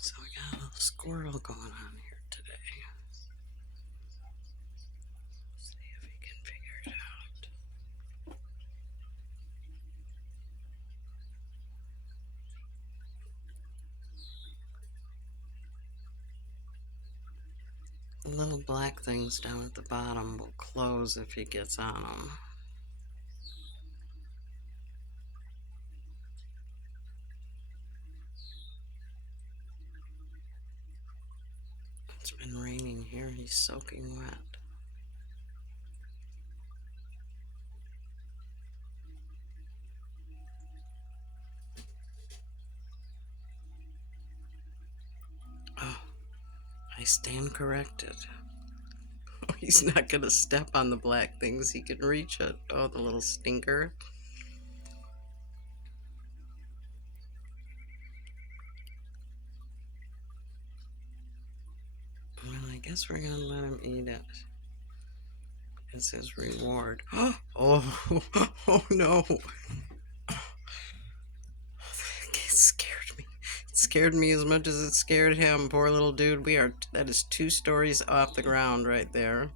So we got a little squirrel going on here today. See if he can figure it out. The little black things down at the bottom will close if he gets on them. It's been raining here. He's soaking wet. Oh, I stand corrected. Oh, he's not going to step on the black things. He can reach it. Oh, the little stinker. Well, I guess we're going to let him eat it. It's his reward. Oh, oh no. It scared me. It scared me as much as it scared him. Poor little dude. That is 2 stories off the ground right there.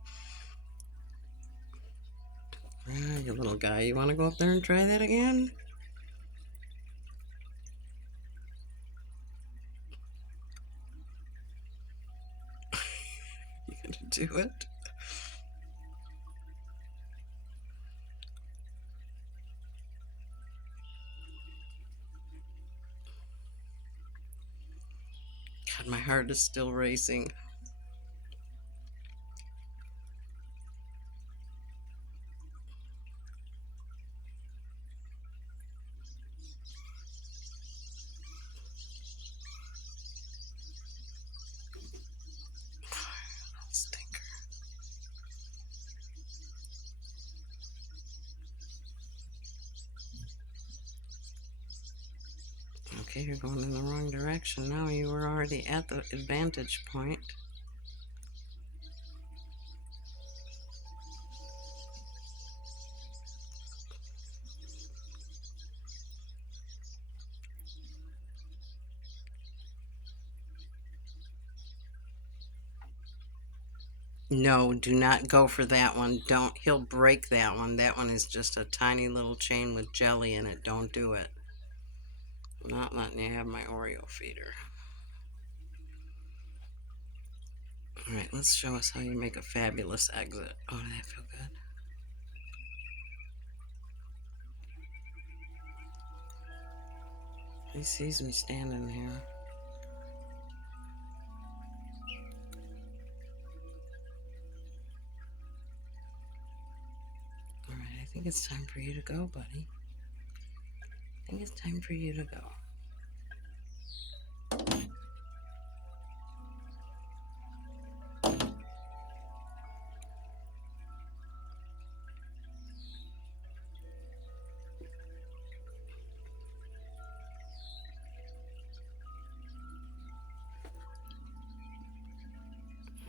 Ah, you little guy. You want to go up there and try that again? You gonna do it? God, my heart is still racing. Stinker. Okay, you're going in the wrong direction now. You were already at the advantage point. No, do not go for that one. Don't. He'll break that one. That one is just a tiny little chain with jelly in it. Don't do it. I'm not letting you have my Oreo feeder. Alright, let's show us how you make a fabulous exit. Oh, did that feel good? He sees me standing here. Alright, I think it's time for you to go, buddy. I think it's time for you to go.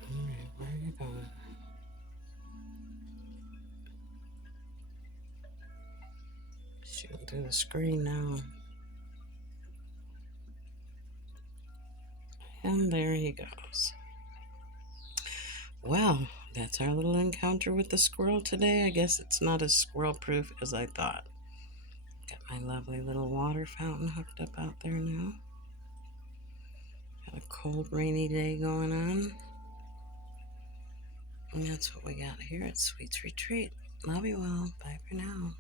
Alright, where are you going? Shooting through the screen now. And there he goes. Well, that's our little encounter with the squirrel today. I guess it's not as squirrel proof as I thought. Got my lovely little water fountain hooked up out there now. Got a cold, rainy day going on. And that's what we got here at Sweet's Retreat. Love you all. Bye for now.